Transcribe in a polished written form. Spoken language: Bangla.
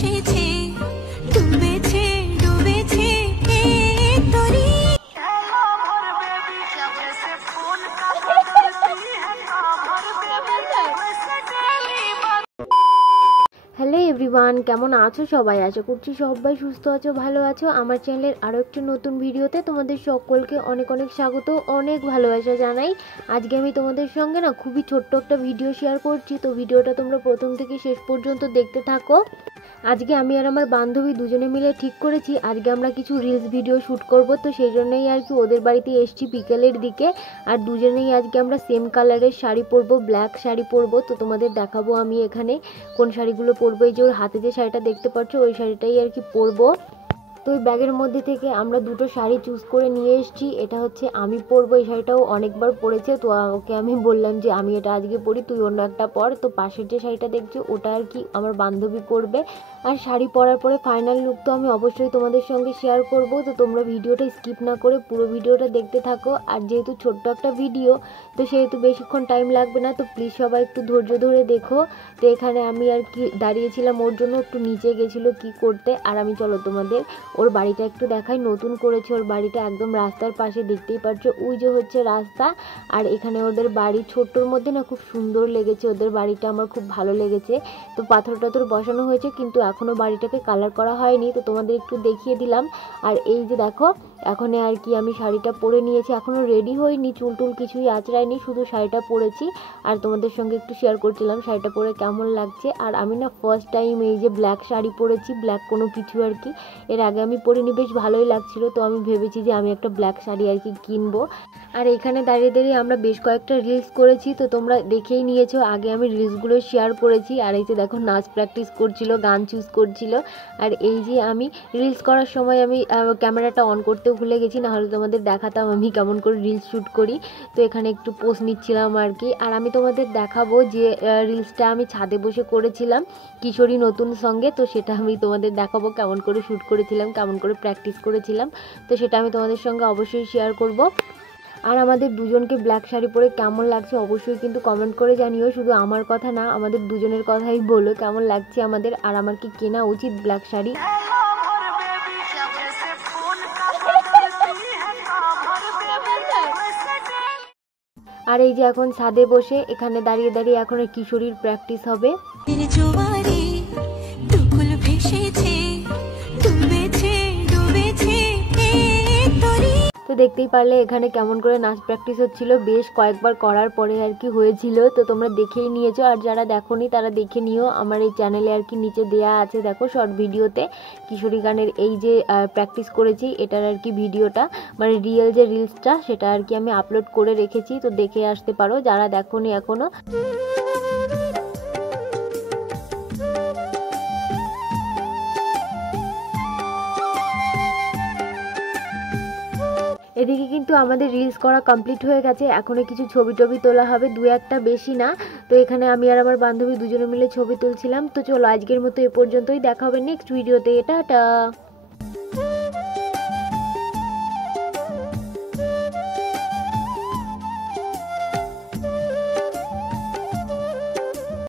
ভেসেছে ডুবেছে ডুবেছে তোরি। হ্যালো এভরিওয়ান, কেমন আছো সবাই? আশা করছি সবাই সুস্থ আছো, ভালো আছো। আমার চ্যানেলের আরও একটি নতুন ভিডিওতে তোমাদের সকলকে অনেক অনেক স্বাগত, অনেক ভালোবাসা জানাই। আজকে আমি তোমাদের সঙ্গে খুবই ছোট্ট একটা ভিডিও শেয়ার করছি, তো ভিডিওটা তোমরা প্রথম থেকে শেষ পর্যন্ত দেখতে থাকো। আজকে আমি আর আমার বান্ধবী দুজনে মিলে ঠিক করেছি আজকে আমরা কিছু রিলস ভিডিও শ্যুট করব, তো সেই জন্যই আর কি ওদের বাড়িতে এসছি বিকেলের দিকে। আর দুজনেই আজকে আমরা সেম কালারের শাড়ি পরবো, ব্ল্যাক শাড়ি পরবো। তো তোমাদের দেখাবো আমি এখানে কোন শাড়িগুলো পরবো। এই যে ওর হাতে যে শাড়িটা দেখতে পাচ্ছ ওই শাড়িটাই আর কি পরবো। তো এই ব্যাগের মধ্যে থেকে আমরা দুটো শাড়ি চুজ করে নিয়ে এসেছি। এটা হচ্ছে আমি পরবো, এই শাড়িটাও অনেকবার পরেছে, তো ওকে আমি বললাম যে আমি এটা আজকে পরি, তুই অন্য একটা পর। তো পাশের যে শাড়িটা দেখছো ওটা আর কি আমার বান্ধবী পরবে। আর শাড়ি পরার পরে ফাইনাল লুক তো আমি অবশ্যই তোমাদের সঙ্গে শেয়ার করব, তো তোমরা ভিডিওটা স্কিপ না করে পুরো ভিডিওটা দেখতে থাকো। আর যেহেতু ছোট্ট একটা ভিডিও তো সেহেতু বেশিক্ষণ টাইম লাগবে না, তো প্লিজ সবাই একটু ধৈর্য ধরে দেখো। তো এখানে আমি আর কি দাঁড়িয়েছিলাম ওর জন্য, একটু নিচে গেছিলো কি করতে। আর আমি চলো তোমাদের ওর বাড়িটা একটু দেখাই, নতুন করেছে ওর বাড়িটা একদম রাস্তার পাশে, দেখতেই পাচ্ছ ওই যে হচ্ছে রাস্তা। আর এখানে ওদের বাড়ি ছোট্টর মধ্যে খুব সুন্দর লেগেছে ওদের বাড়িটা, আমার খুব ভালো লেগেছে। তো পাথর টাথর বসানো হয়েছে কিন্তু এখনও বাড়িটাকে কালার করা হয়নি, তো তোমাদের একটু দেখিয়ে দিলাম। আর এই যে দেখো এখন আর কি আমি শাড়িটা পরে নিয়েছি, এখনও রেডি হইনি, চুল টুল কিছুই আঁচড়াইনি, শুধু শাড়িটা পরেছি। আর তোমাদের সঙ্গে একটু শেয়ার করছিলাম শাড়িটা পরে কেমন লাগছে। আর আমি ফার্স্ট টাইম এই যে ব্ল্যাক শাড়ি পরেছি, ব্ল্যাক কোনো কিছু আর কি এর আগে আমি পরিনি, বেশ ভালোই লাগছিল। তো আমি ভেবেছি যে আমি একটা ব্ল্যাক শাড়ি আর কি কিনবো। আর এখানে দাঁড়িয়ে দাঁড়িয়ে আমরা বেশ কয়েকটা রিলস করেছি, তো তোমরা দেখেই নিয়েছো, আগে আমি রিলসগুলো শেয়ার করেছি। আর এই যে দেখো নাচ প্র্যাকটিস করছিল, গান চুজ করছিল। আর এই যে আমি রিলস করার সময় আমি ক্যামেরাটা অন করতেও ভুলে গেছি, নাহলে তোমাদের দেখাতাম আমি কেমন করে রিলস শ্যুট করি। তো এখানে একটু পোজ নিচ্ছিলাম আর কি। আর আমি তোমাদের দেখাবো যে রিলসটা আমি ছাদে বসে করেছিলাম কিশোরী নতুন সঙ্গে, তো সেটা আমি তোমাদের দেখাবো কেমন করে শ্যুট করেছিলাম, কেমন করে প্র্যাকটিস করেছিলাম। তো সেটা আমি তোমাদের সঙ্গে অবশ্যই শেয়ার করব। আর আমাদের দুজনকে ব্ল্যাক শাড়ি পরে কেমন লাগছে অবশ্যই কিন্তু কমেন্ট করে জানিও, শুধু আমার কথা না আমাদের দুজনের কথাই বলো কেমন লাগছে আমাদের। আর আমার কি কেনা উচিত ব্ল্যাক শাড়ি? আর এই যে এখন ছাদে বসে এখানে দাঁড়িয়ে দাঁড়িয়ে এখন কিশোরীর প্র্যাকটিস হবে। জোয়ারে দুকুল ভেসেছে ডুবেছে ডুবেছে তোরি। তো দেখতেই পারলে এখানে কেমন করে নাচ প্র্যাকটিস হচ্ছিল, বেশ কয়েকবার করার পরে আর কি হয়েছিল। তো তোমরা দেখেই নিয়েছো, আর যারা দেখোনি তারা দেখে নিও, আমার এই চ্যানেলে আর কি নিচে দেয়া আছে দেখো শর্ট ভিডিওতে কিশোরী গানের এই যে প্র্যাকটিস করেছি এটার আর কি ভিডিওটা, মানে রিয়েল যে রিলসটা সেটা আর কি আমি আপলোড করে রেখেছি, তো দেখে আসতে পারো যারা দেখোনি এখনো। এদিকে কিন্তু আমাদের রিলস করা কমপ্লিট হয়ে গেছে, এখনো কিছু ছবি টবি তোলা হবে, দু একটা, বেশি না। তো এখানে আমি আর আমার বান্ধবী দুজনে মিলে ছবি তুলছিলাম। তো চলো আজকের মতো এ পর্যন্তই, দেখা হবে নেক্সট ভিডিওতে, টাটা।